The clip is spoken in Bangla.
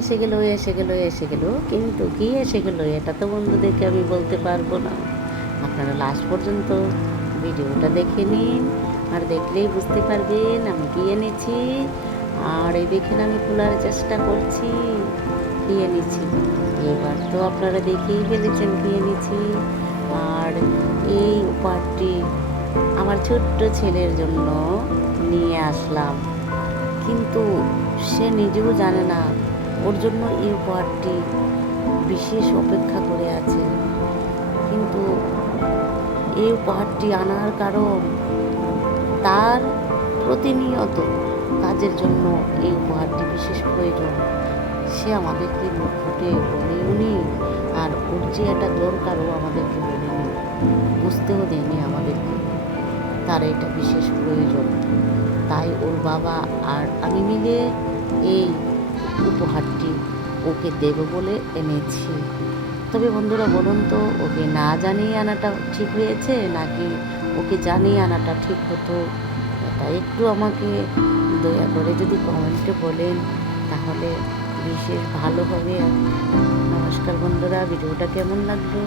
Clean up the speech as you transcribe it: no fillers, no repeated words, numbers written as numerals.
এসে গেল এসে গেল এসে গেল, কিন্তু কি এসে গেল এটা তো বন্ধুদেরকে আমি বলতে পারবো না। আপনারা লাস্ট পর্যন্ত ভিডিওটা দেখে নিন, আর দেখলেই বুঝতে পারবেন আমি কি এনেছি। আর এই দেখেন আমি খোলার চেষ্টা করছি কি এনেছি। এবার তো আপনারা দেখেই ফেলেছেন কি এনেছি। আর এই উপহারটি আমার ছোট্ট ছেলের জন্য নিয়ে আসলাম, কিন্তু সে নিজেও জানে না ওর জন্য এই উপহারটি বিশেষ অপেক্ষা করে আছে। কিন্তু এই উপহারটি আনার কারণ তার প্রতিনিয়ত কাজের জন্য এই উপহারটি বিশেষ প্রয়োজন। সে আমাদেরকে মুখ ফুটে বলেও নি, আর ওর যে এটা দরকারও আমাদেরকে বলেনি, বুঝতেও দেয়নি আমাদেরকে তার এটা বিশেষ প্রয়োজন। তাই ওর বাবা আর আমি মিলে এই উপহারটি ওকে দেব বলে এনেছি। তবে বন্ধুরা বলুন তো, ওকে না জানিয়ে আনাটা ঠিক হয়েছে নাকি ওকে জানিয়ে আনাটা ঠিক হতো? এটা একটু আমাকে দয়া করে যদি কমেন্টে বলেন তাহলে বিশেষ ভালো হবে। নমস্কার বন্ধুরা, ভিডিওটা কেমন লাগলো?